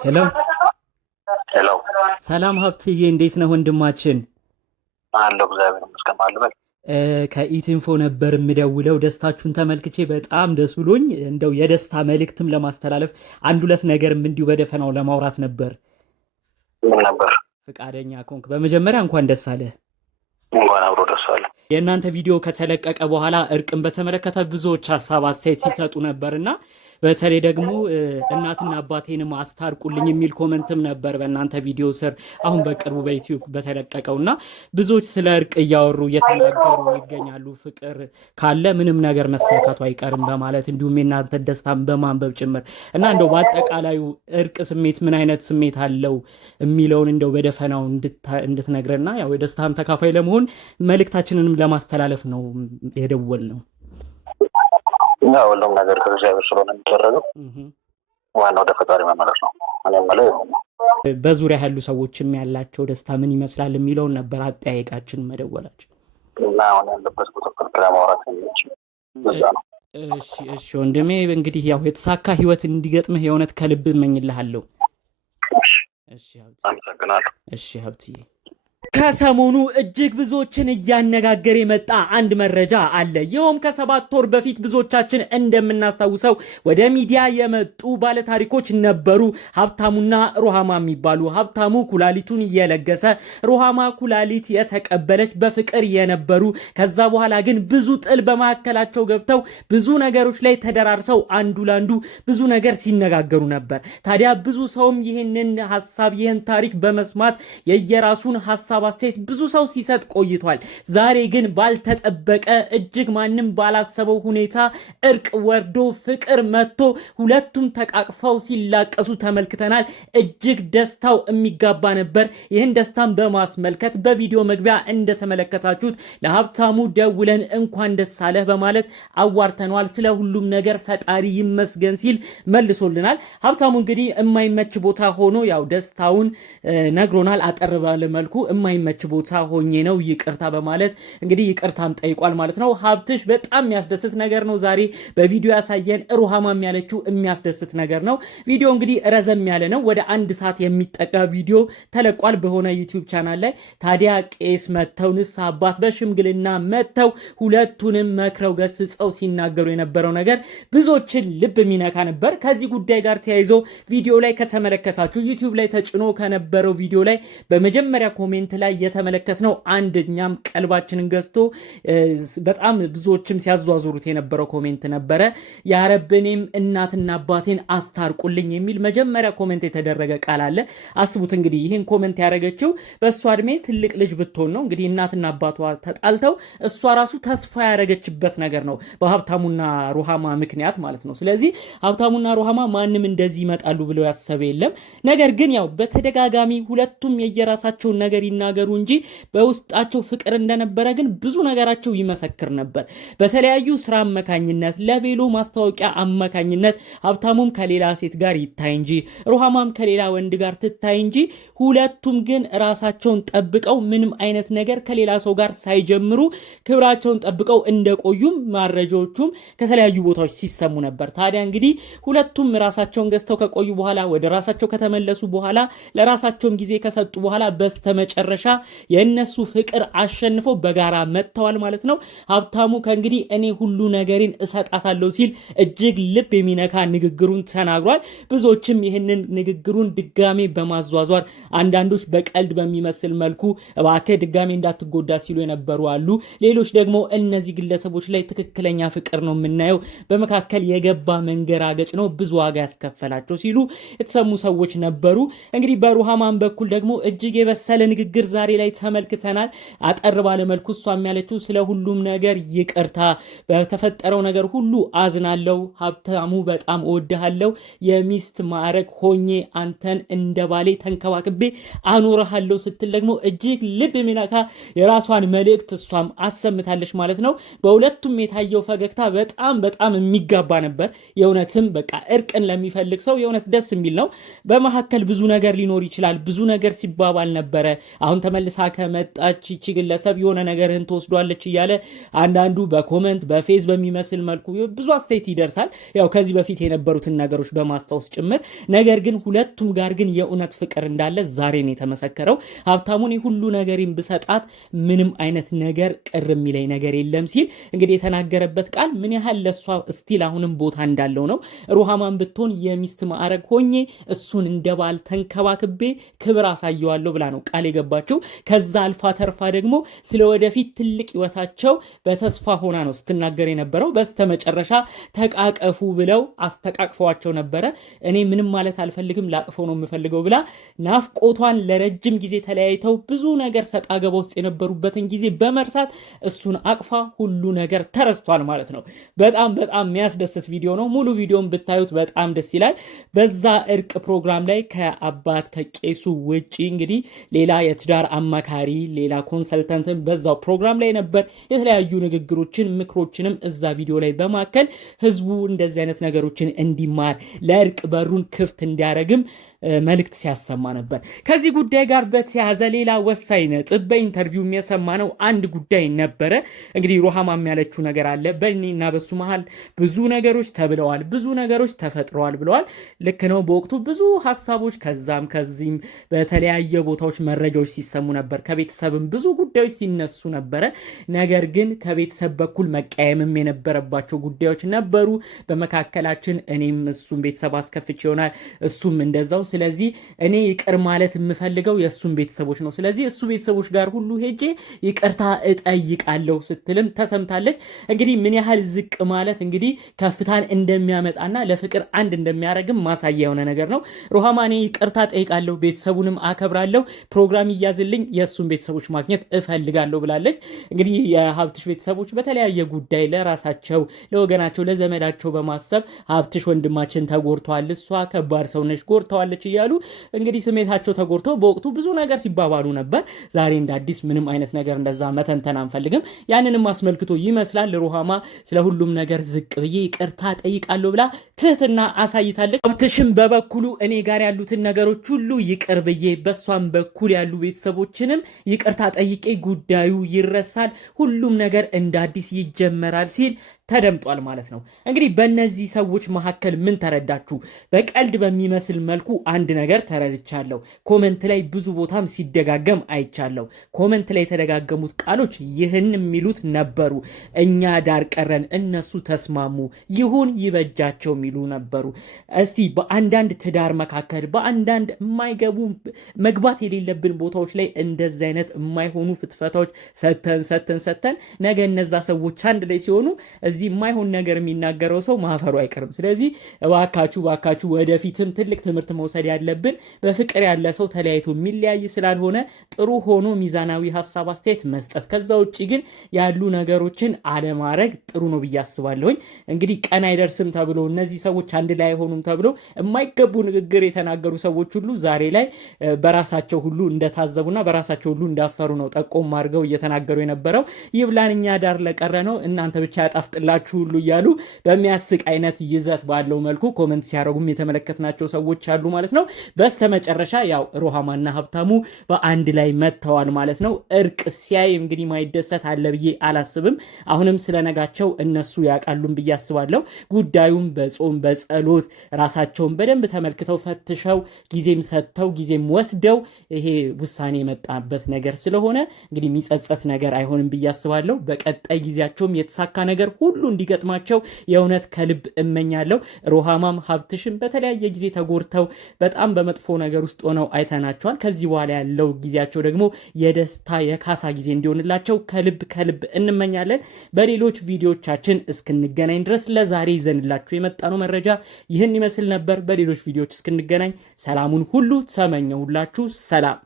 ሄሎ ሄሎ ሰላም ሀብትዬ፣ እንዴት ነህ ወንድማችን? አለሁ እግዚአብሔር ይመስገን። አልበል ከኢቲንፎ ነበር የምደውለው። ደስታችሁን ተመልክቼ በጣም ደስ ብሎኝ እንደው የደስታ መልእክትም ለማስተላለፍ አንድ ሁለት ነገርም እንዲሁ በደፈናው ለማውራት ነበር። ምን ነበር? ፈቃደኛ ከሆንክ በመጀመሪያ እንኳን ደስ አለህ። እንኳን አብሮ ደስ አለ። የእናንተ ቪዲዮ ከተለቀቀ በኋላ እርቅን በተመለከተ ብዙዎች ሀሳብ አስተያየት ሲሰጡ ነበርና በተለይ ደግሞ እናትና አባቴንም አስታርቁልኝ የሚል ኮመንትም ነበር በእናንተ ቪዲዮ ስር አሁን በቅርቡ በዩቲዩብ በተለቀቀውና ብዙዎች ስለ እርቅ እያወሩ እየተናገሩ ይገኛሉ። ፍቅር ካለ ምንም ነገር መሳካቱ አይቀርም በማለት እንዲሁም የእናንተ ደስታን በማንበብ ጭምር እና እንደው በአጠቃላዩ እርቅ ስሜት ምን አይነት ስሜት አለው የሚለውን እንደው በደፈናው እንድትነግረና ያው የደስታም ተካፋይ ለመሆን መልእክታችንንም ለማስተላለፍ ነው የደወል ነው። ሁሉም ነገር ከእግዚአብሔር ስለሆነ የሚደረገው ዋናው ወደ ፈጣሪ መመለስ ነው። እኔ የምለው በዙሪያ ያሉ ሰዎችም ያላቸው ደስታ ምን ይመስላል የሚለውን ነበር አጠያየቃችን መደወላችን እና አሁን ያለበት ቁጥጥር ለማውራት የሚችል በዛ ነው። እሺ ወንድሜ፣ እንግዲህ ያው የተሳካ ህይወት እንዲገጥምህ የእውነት ከልብ እመኝልሃለሁ። አመሰግናለሁ። እሺ ሀብትዬ፣ ከሰሞኑ እጅግ ብዙዎችን እያነጋገረ የመጣ አንድ መረጃ አለ። ይኸውም ከ7 ወር በፊት ብዙዎቻችን እንደምናስታውሰው ወደ ሚዲያ የመጡ ባለታሪኮች ነበሩ። ሀብታሙና ሩሃማ የሚባሉ ሀብታሙ ኩላሊቱን እየለገሰ ሩሃማ ኩላሊት የተቀበለች በፍቅር የነበሩ ከዛ በኋላ ግን ብዙ ጥል በመካከላቸው ገብተው ብዙ ነገሮች ላይ ተደራርሰው አንዱ ላንዱ ብዙ ነገር ሲነጋገሩ ነበር። ታዲያ ብዙ ሰውም ይህንን ሀሳብ ይህን ታሪክ በመስማት የየራሱን ሀሳብ አስተያየት ብዙ ሰው ሲሰጥ ቆይቷል። ዛሬ ግን ባልተጠበቀ እጅግ ማንም ባላሰበው ሁኔታ እርቅ ወርዶ ፍቅር መጥቶ ሁለቱም ተቃቅፈው ሲላቀሱ ተመልክተናል። እጅግ ደስታው የሚጋባ ነበር። ይህን ደስታን በማስመልከት በቪዲዮ መግቢያ እንደተመለከታችሁት ለሀብታሙ ደውለን እንኳን ደስ አለህ በማለት አዋርተነዋል። ስለ ሁሉም ነገር ፈጣሪ ይመስገን ሲል መልሶልናል። ሀብታሙ እንግዲህ የማይመች ቦታ ሆኖ ያው ደስታውን ነግሮናል። አጠር ባለ መልኩ የማይመች ቦታ ሆኜ ነው ይቅርታ በማለት እንግዲህ ይቅርታም ጠይቋል ማለት ነው። ሀብትሽ በጣም የሚያስደስት ነገር ነው ዛሬ በቪዲዮ ያሳየን። ሩሃማም ያለችው የሚያስደስት ነገር ነው። ቪዲዮ እንግዲህ ረዘም ያለ ነው። ወደ 1 ሰዓት የሚጠጋ ቪዲዮ ተለቋል በሆነ ዩቲዩብ ቻናል ላይ። ታዲያ ቄስ መተው ንስሐ አባት በሽምግልና መተው ሁለቱንም መክረው ገስጸው ሲናገሩ የነበረው ነገር ብዙዎችን ልብ የሚነካ ነበር። ከዚህ ጉዳይ ጋር ተያይዞ ቪዲዮ ላይ ከተመለከታችሁ ዩቲዩብ ላይ ተጭኖ ከነበረው ቪዲዮ ላይ በመጀመሪያ ኮሜንት ላይ የተመለከትነው አንደኛም ቀልባችንን ገዝቶ በጣም ብዙዎችም ሲያዟዙሩት የነበረው ኮሜንት ነበረ። ያረብኔም እናትና አባቴን አስታርቁልኝ የሚል መጀመሪያ ኮሜንት የተደረገ ቃል አለ። አስቡት እንግዲህ ይህን ኮሜንት ያደረገችው በእሷ እድሜ ትልቅ ልጅ ብትሆን ነው። እንግዲህ እናትና አባቷ ተጣልተው እሷ ራሱ ተስፋ ያደረገችበት ነገር ነው በሀብታሙና ሩሃማ ምክንያት ማለት ነው። ስለዚህ ሀብታሙና ሩሃማ ማንም እንደዚህ ይመጣሉ ብለው ያሰበ የለም። ነገር ግን ያው በተደጋጋሚ ሁለቱም የየራሳቸውን ነገር ይናገሩ እንጂ በውስጣቸው ፍቅር እንደነበረ ግን ብዙ ነገራቸው ይመሰክር ነበር። በተለያዩ ስራ አማካኝነት ለቬሎ ማስታወቂያ አማካኝነት ሀብታሙም ከሌላ ሴት ጋር ይታይ እንጂ ሩሃማም ከሌላ ወንድ ጋር ትታይ እንጂ ሁለቱም ግን ራሳቸውን ጠብቀው ምንም አይነት ነገር ከሌላ ሰው ጋር ሳይጀምሩ ክብራቸውን ጠብቀው እንደቆዩም መረጃዎቹም ከተለያዩ ቦታዎች ሲሰሙ ነበር። ታዲያ እንግዲህ ሁለቱም ራሳቸውን ገዝተው ከቆዩ በኋላ ወደ ራሳቸው ከተመለሱ በኋላ ለራሳቸውም ጊዜ ከሰጡ በኋላ በስተመጨረሻ የእነሱ ፍቅር አሸንፈው በጋራ መጥተዋል ማለት ነው። ሀብታሙ ከእንግዲህ እኔ ሁሉ ነገሬን እሰጣታለሁ ሲል እጅግ ልብ የሚነካ ንግግሩን ተናግሯል። ብዙዎችም ይህንን ንግግሩን ድጋሜ በማዟዟር አንዳንዶች በቀልድ በሚመስል መልኩ እባክህ ድጋሜ እንዳትጎዳ ሲሉ የነበሩ አሉ። ሌሎች ደግሞ እነዚህ ግለሰቦች ላይ ትክክለኛ ፍቅር ነው የምናየው፣ በመካከል የገባ መንገራገጭ ነው ብዙ ዋጋ ያስከፈላቸው ሲሉ የተሰሙ ሰዎች ነበሩ። እንግዲህ በሩሃማን በኩል ደግሞ እጅግ የበሰለ ንግግር ዛሬ ላይ ተመልክተናል። አጠር ባለ መልኩ እሷም ያለችው ስለ ሁሉም ነገር ይቅርታ፣ በተፈጠረው ነገር ሁሉ አዝናለሁ፣ ሀብታሙ በጣም እወድሃለሁ፣ የሚስት ማዕረግ ሆኜ አንተን እንደ ባሌ ተንከባክቤ አኖርሃለሁ ስትል ደግሞ እጅግ ልብ የሚነካ የራሷን መልእክት እሷም አሰምታለች ማለት ነው። በሁለቱም የታየው ፈገግታ በጣም በጣም የሚጋባ ነበር። የእውነትም በቃ እርቅን ለሚፈልግ ሰው የእውነት ደስ የሚል ነው። በመካከል ብዙ ነገር ሊኖር ይችላል። ብዙ ነገር ሲባባል ነበረ። አሁን ተመልሳ ከመጣች ይቺ ግለሰብ የሆነ ነገርህን ትወስዷለች እያለ አንዳንዱ በኮመንት በፌዝ በሚመስል መልኩ ብዙ አስተያየት ይደርሳል። ያው ከዚህ በፊት የነበሩትን ነገሮች በማስታወስ ጭምር። ነገር ግን ሁለቱም ጋር ግን የእውነት ፍቅር እንዳለ ዛሬ ነው የተመሰከረው። ሀብታሙን ሁሉ ነገሬን ብሰጣት ምንም አይነት ነገር ቅር የሚለኝ ነገር የለም ሲል እንግዲህ የተናገረበት ቃል ምን ያህል ለሷ ስቲል አሁንም ቦታ እንዳለው ነው። ሩሃማን ብትሆን የሚስት ማዕረግ ሆኜ እሱን እንደ ባል ተንከባክቤ ክብር አሳየዋለሁ ብላ ነው ቃል የገባችው። ከዛ አልፋ ተርፋ ደግሞ ስለ ወደፊት ትልቅ ህይወታቸው በተስፋ ሆና ነው ስትናገር የነበረው። በስተመጨረሻ ተቃቀፉ ብለው አስተቃቅፈዋቸው ነበረ። እኔ ምንም ማለት አልፈልግም ላቅፈው ነው የምፈልገው ብላ ናፍቆቷን ለረጅም ጊዜ ተለያይተው ብዙ ነገር ሰጣ ገባ ውስጥ የነበሩበትን ጊዜ በመርሳት እሱን አቅፋ ሁሉ ነገር ተረስቷል ማለት ነው። በጣም የሚያስደስት ቪዲዮ ነው። ሙሉ ቪዲዮን ብታዩት በጣም ደስ ይላል። በዛ እርቅ ፕሮግራም ላይ ከአባት ከቄሱ ውጪ እንግዲህ ሌላ የትዳር አማካሪ ሌላ ኮንሰልታንትን በዛው ፕሮግራም ላይ ነበር። የተለያዩ ንግግሮችን ምክሮችንም እዛ ቪዲዮ ላይ በማከል ህዝቡ እንደዚህ አይነት ነገሮችን እንዲማር ለእርቅ በሩን ክፍት እንዲያደርግም መልእክት ሲያሰማ ነበር። ከዚህ ጉዳይ ጋር በተያያዘ ሌላ ወሳኝ ነጥብ በኢንተርቪው የሰማነው አንድ ጉዳይ ነበረ። እንግዲህ ሩሃማም ያለችው ነገር አለ። በእኔና በሱ መሃል ብዙ ነገሮች ተብለዋል፣ ብዙ ነገሮች ተፈጥረዋል ብለዋል። ልክ ነው። በወቅቱ ብዙ ሀሳቦች ከዛም ከዚህም በተለያየ ቦታዎች መረጃዎች ሲሰሙ ነበር። ከቤተሰብም ብዙ ጉዳዮች ሲነሱ ነበረ። ነገር ግን ከቤተሰብ በኩል መቀየምም የነበረባቸው ጉዳዮች ነበሩ በመካከላችን። እኔም እሱም ቤተሰብ አስከፍቼ ይሆናል፣ እሱም እንደዛው። ስለዚህ እኔ ይቅር ማለት የምፈልገው የእሱን ቤተሰቦች ነው። ስለዚህ እሱ ቤተሰቦች ጋር ሁሉ ሄጄ ይቅርታ እጠይቃለሁ ስትልም ተሰምታለች። እንግዲህ ምን ያህል ዝቅ ማለት እንግዲህ ከፍታን እንደሚያመጣና ለፍቅር አንድ እንደሚያደርግም ማሳያ የሆነ ነገር ነው። ሩሃማ እኔ ይቅርታ ጠይቃለሁ፣ ቤተሰቡንም አከብራለሁ፣ ፕሮግራም ይያዝልኝ፣ የእሱን ቤተሰቦች ማግኘት እፈልጋለሁ ብላለች። እንግዲህ የሀብትሽ ቤተሰቦች በተለያየ ጉዳይ ለራሳቸው ለወገናቸው ለዘመዳቸው በማሰብ ሀብትሽ ወንድማችን ተጎድቷል፣ እሷ ከባድ ሰውነች ጎድተዋለች እያሉ እንግዲህ ስሜታቸው ተጎድተው በወቅቱ ብዙ ነገር ሲባባሉ ነበር። ዛሬ እንደ አዲስ ምንም አይነት ነገር እንደዛ መተንተን አንፈልግም። ያንንም አስመልክቶ ይመስላል ሩሃማ ስለ ሁሉም ነገር ዝቅ ብዬ ይቅርታ ጠይቃለሁ ብላ ትህትና አሳይታለች። ሀብትሽም በበኩሉ እኔ ጋር ያሉትን ነገሮች ሁሉ ይቅር ብዬ በሷም በኩል ያሉ ቤተሰቦችንም ይቅርታ ጠይቄ ጉዳዩ ይረሳል፣ ሁሉም ነገር እንደ አዲስ ይጀመራል ሲል ተደምጧል ማለት ነው። እንግዲህ በእነዚህ ሰዎች መካከል ምን ተረዳችሁ? በቀልድ በሚመስል መልኩ አንድ ነገር ተረድቻለሁ። ኮመንት ላይ ብዙ ቦታም ሲደጋገም አይቻለሁ። ኮመንት ላይ የተደጋገሙት ቃሎች ይህን የሚሉት ነበሩ። እኛ ዳር ቀረን፣ እነሱ ተስማሙ፣ ይሁን ይበጃቸው የሚሉ ነበሩ። እስቲ በአንዳንድ ትዳር መካከል በአንዳንድ የማይገቡ መግባት የሌለብን ቦታዎች ላይ እንደዚህ አይነት የማይሆኑ ፍትፈታዎች ሰተን ነገ እነዛ ሰዎች አንድ ላይ ሲሆኑ እዚህ የማይሆን ነገር የሚናገረው ሰው ማፈሩ አይቀርም። ስለዚህ እባካችሁ ወደፊትም ትልቅ ትምህርት መውሰድ ያለብን በፍቅር ያለ ሰው ተለያይቶ የሚለያይ ስላልሆነ ጥሩ ሆኖ ሚዛናዊ ሀሳብ አስተያየት መስጠት፣ ከዛ ውጭ ግን ያሉ ነገሮችን አለማድረግ ጥሩ ነው ብዬ አስባለሁኝ። እንግዲህ ቀን አይደርስም ተብሎ እነዚህ ሰዎች አንድ ላይ አይሆኑም ተብሎ የማይገቡ ንግግር የተናገሩ ሰዎች ሁሉ ዛሬ ላይ በራሳቸው ሁሉ እንደታዘቡና በራሳቸው ሁሉ እንዳፈሩ ነው ጠቆም አድርገው እየተናገሩ የነበረው። ይብላን እኛ ዳር ለቀረ ነው እናንተ ብቻ ያጣፍጥላችሁ ሁሉ እያሉ በሚያስቅ አይነት ይዘት ባለው መልኩ ኮመንት ሲያደርጉም የተመለከትናቸው ሰዎች አሉ ማለት ነው። በስተመጨረሻ ያው ሩሃማና ሀብታሙ በአንድ ላይ መጥተዋል ማለት ነው። እርቅ ሲያይ እንግዲህ ማይደሰት አለ ብዬ አላስብም። አሁንም ስለነጋቸው እነሱ ያውቃሉም ብዬ አስባለሁ። ጉዳዩም በጾም በጸሎት ራሳቸውን በደንብ ተመልክተው ፈትሸው ጊዜም ሰጥተው ጊዜም ወስደው ይሄ ውሳኔ የመጣበት ነገር ስለሆነ እንግዲህ የሚጸጸት ነገር አይሆንም ብዬ አስባለሁ። በቀጣይ ጊዜያቸውም የተሳካ ነገር ሁሉ እንዲገጥማቸው የእውነት ከልብ እመኛለሁ። ሩሃማም ሀብትሽም በተለያየ ጊዜ ተጎድተው በጣም በመጥፎ ነገር ውስጥ ሆነው አይተናቸዋል። ከዚህ በኋላ ያለው ጊዜያቸው ደግሞ የደስታ የካሳ ጊዜ እንዲሆንላቸው ከልብ እንመኛለን። በሌሎች ቪዲዮቻችን እስክንገናኝ ድረስ ለዛሬ ይዘንላችሁ የመጣነው መረጃ ይህን ይመስል ነበር። በሌሎች ቪዲዮች እስክንገናኝ ሰላሙን ሁሉ ተመኘሁላችሁ። ሰላም